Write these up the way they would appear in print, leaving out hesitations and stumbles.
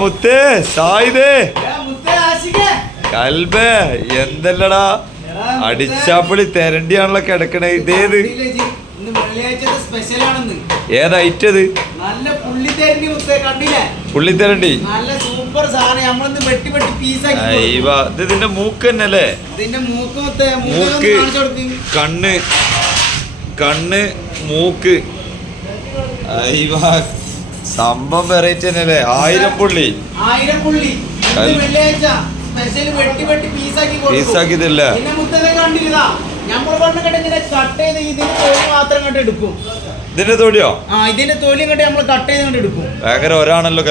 മുത്തേ സായിദേ കൽബേ എന്തല്ലടാ അടിച്ചാപ്പിളി തെരണ്ടിയാണല്ലോ കിടക്കണേ. ഇതേത് ഏത് ഐറ്റത്? പുള്ളിത്തരണ്ടി ഇതിന്റെ മൂക്ക് തന്നെയല്ലേ? മൂക്ക് കണ്ണ് കണ്ണ് മൂക്ക് സംഭവം വെറൈറ്റി തന്നെയല്ലേ? 1000 പുള്ളി പീസാക്കിയതല്ല. ഇതിന്റെ തൊലിയോ? ഇതിന്റെ തൊലി കണ്ട് നമ്മൾ കട്ട് ചെയ്ത് എടുക്കും. ഭയങ്കര ഒരാണല്ലോ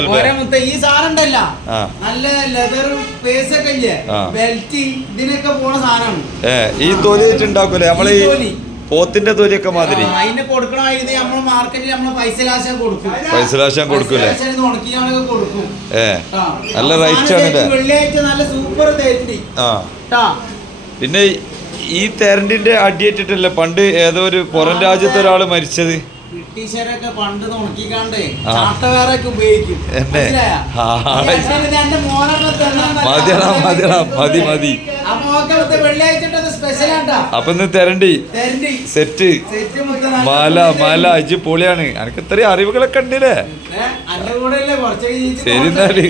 ഈ സാധനം ഉണ്ടല്ല നല്ല ലെതർ പേസ് ഒക്കെ ഇല്ലേ, ബെൽറ്റ് ഇതിനൊക്കെ പോണ സാധനമാണ്. ഈ തൊലി വെച്ച് ഉണ്ടാക്കൂലേ നമ്മള് ഈ പോത്തിന്റെ തൊലിയൊക്കെ മാതിരി? അതിന് കൊടുക്കണ ഇത് നമ്മള് മാർക്കറ്റിൽ നമ്മള് പൈസ ലാശം കൊടുക്കൂലേ? കൊടുക്കും. നല്ല റൈറ്റ് ആണല്ലേ? വെള്ളിയാഴ്ച നല്ല സൂപ്പർ തേരണ്ടി. പിന്നെ ഈ തെരണ്ടിന്റെ അടിയേറ്റിട്ടല്ലേ പണ്ട് ഏതോ ഒരു പുറം രാജ്യത്ത് ഒരാള് മരിച്ചത്? ബ്രിട്ടീഷുകാരൊക്കെ പണ്ട് നോക്കിക്കാണ്ടേ ചാട്ടവേറൊക്കെ ഉപയോഗിക്കും. മതി. അപ്പൊ ഇന്ന് തെരണ്ടി സെറ്റ് മാല അജ് പൊളിയാണ്. എനിക്ക് ഇത്രയും അറിവുകളൊക്കെ ഉണ്ടല്ലേ? ശരി എന്നാല്.